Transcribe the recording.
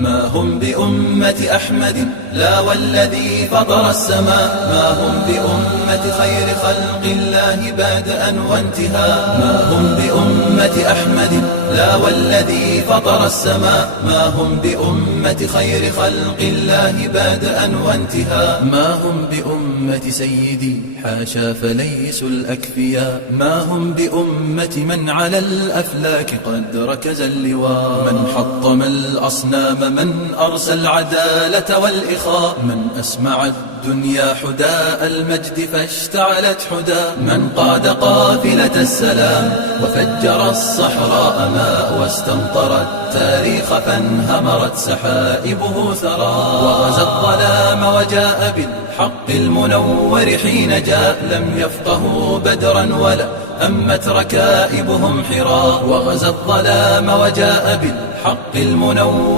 ما هم بأمة أحمد لا والذي فطر السماء، ما هم بأمة خير خلق الله بدءا وانتهاء، ما هم بأمة أحمد لا والذي فطر السماء، ما هم بأمة خير خلق الله بدءا وانتهاء، ما هم بأمة سيدي حاشا فليسوا الأكفياء، ما هم بأمة من على الأفلاك قد ركز اللواء، من حطم الأصنام، من أرسى العدالة والإخاء، من أسمع الدنيا حداء المجد فاشتعلت حدا، من قاد قافلة السلام وفجر الصحراء ماء، واستمطر التاريخ فانهمرت سحائبه ثرى، وغزا الظلام وجاء بالحق المنور حين جاء، لم يفقهوا بدرا ولا أمت ركائبهم حراء، وغزا الظلام وجاء بالحق المنور